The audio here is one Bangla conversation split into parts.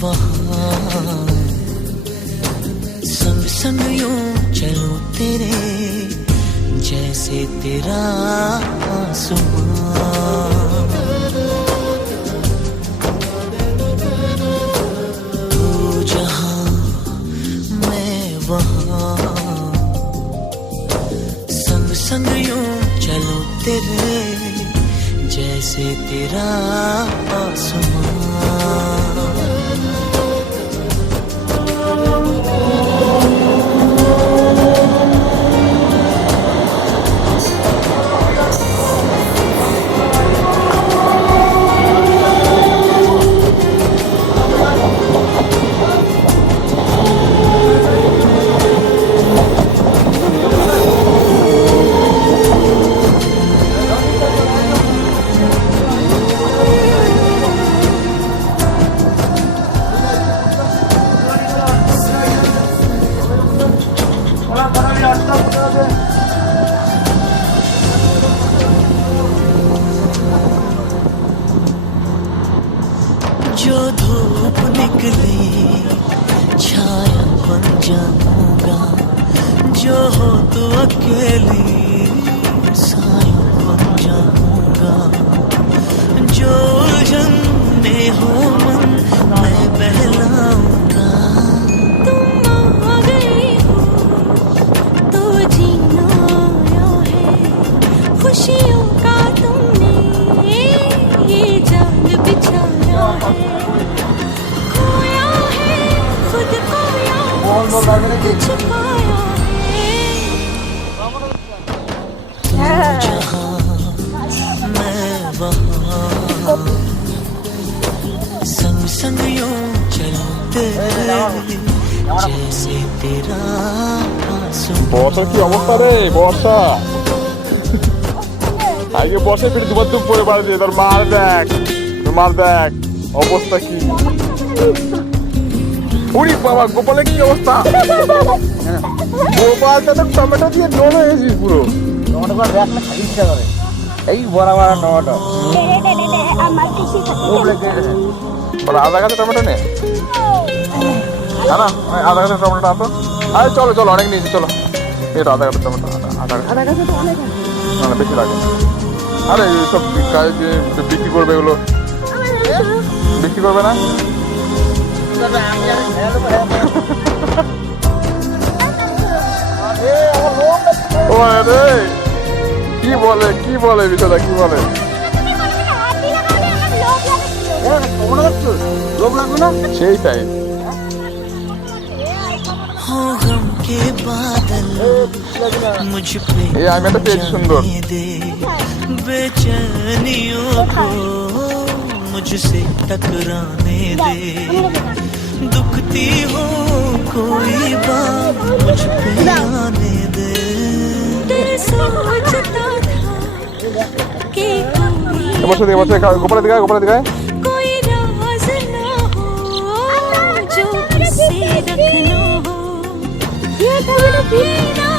वहाँ संग संग यूं चलूं तेरे जैसे तेरा आसमां। तू जहाँ मैं वहाँ संग संग यूं चलूं तेरे जैसे तेरा आसमां। जो धूप निकली छाया बन जाऊंगा, जो हो तो अकेली साया बन जाऊंगा, जो उलझने हो मन मैं बहलाऊंगा। तुम आ गई हो तो जीना आया है, खुशियों का तुमने ये जाल बिछाया है, खोया है खुद खोया कुछ पाया है। जहाँ मैं वहाँ संग संग यूं चलूं तेरे जैसे तेरा आसमां। বর্ষার কি অবস্থা রে বর্ষা, আগে বর্ষায় ফিরে দুবার দুপ পরে বাড়ি দিয়ে তোর মার দেখ অবস্থা কি। উড়ি বাবা, গোপালের কি অবস্থা, গোপালটা তো টমেটো দিয়ে জল হয়ে গেছিস পুরো। টমেটো করে দেখ না, খাই ইচ্ছা করে এই বড় বড় টমেটো। আধা কাছে টমেটো নে, না আধা কাছে টমেটো আতো। আরে চলো চলো, অনেক নিয়েছি, চলো এটা আধা কাছে টমেটো, আধা কাছে তো অনেক না না বেশি লাগে। আরে সব কাজে বিক্রি করবে, এগুলো বিক্রি করবে না। ও আরে কি বলে বিষয়টা, কি বলে লোক লাগবে না সেই তাই। हो गम के बादल मुझ पे এই আমি একটা পেয়েছি সুন্দর। बेचैनियों को मुझसे टकराने दे, दुखती हो कोई बात मुझ पे आने दे। सोचता था कि এবছর গোপালের দিকে कोई राज ना हो जो किसी रखना हो, बिना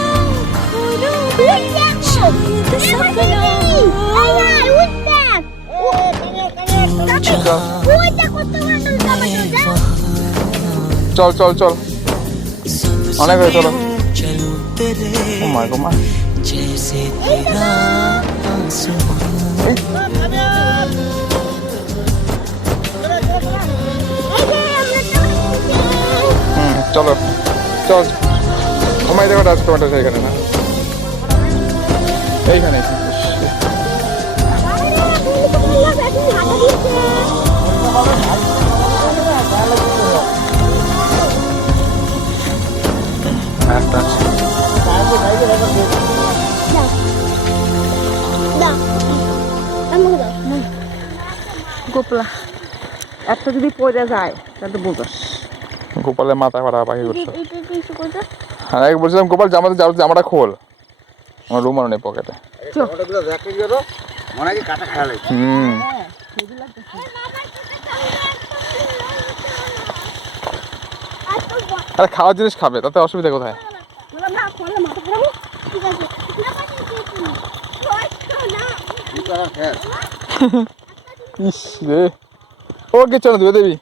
खोलूं शायद सपना हो। চল চল চল, অনেক হয়ে চলো। चलूं तेरे जैसे तेरा आसमां। চলো চল, ঘুমাই দেখো টমেটো সেইখানে না, এইখানে গোপালা একটা যদি পড়ে যায় তাহলে বুঝস। গোপালের মাথা ফাটা পাখি করছো। আর এক বলছিলাম গোপাল জামাটা খোল, আমার রুমাল নেই পকেটে। আরে খাওয়ার জিনিস খাবে, তাতে অসুবিধা কোথায়? ইস রে, ওকে চলো দেবী।